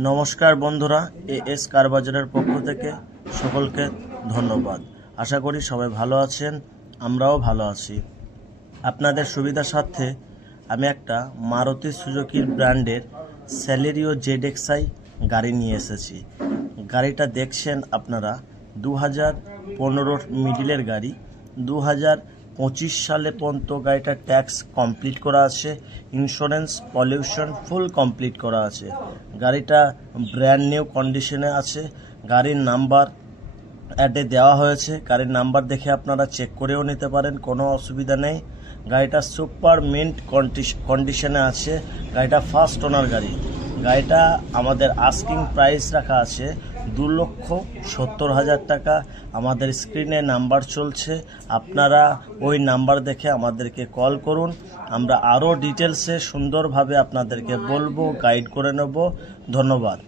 নমস্কার বন্ধুরা, এএস কার বাজারের পক্ষ থেকে সকলকে ধন্যবাদ। আশা করি সবাই ভালো আছেন, আমরাও ভালো আছি। আপনাদের সুবিধার স্বার্থে আমি একটা মারুতি সুজুকির ব্র্যান্ডের সেলেরিও ZXi গাড়ি নিয়ে এসেছি। গাড়িটা দেখছেন আপনারা 2015 মিডিলের গাড়ি। 2025 সালে পর্যন্ত গাড়িটা ট্যাক্স কমপ্লিট করা আছে, ইন্স্যুরেন্স পলিউশন ফুল কমপ্লিট করা আছে। গাড়িটা ব্র্যান্ড নিউ কন্ডিশনে আছে। গাড়ির নাম্বার অ্যাডে দেওয়া হয়েছে, গাড়ির নাম্বার দেখে আপনারা চেক করেও নিতে পারেন, কোনো অসুবিধা নেই। গাড়িটা সুপার মিন্ট কন্ডিশনে আছে। গাড়িটা ফার্স্ট ওনার গাড়ি। গাড়িটা আমাদের আস্কিং প্রাইস রাখা আছে 2,70,000 টাকা। আমাদের স্ক্রিনে নাম্বার চলছে, আপনারা ওই নাম্বার দেখে আমাদেরকে কল করুন। আমরা আরও ডিটেলসে সুন্দরভাবে আপনাদেরকে বলবো, গাইড করে নেব। ধন্যবাদ।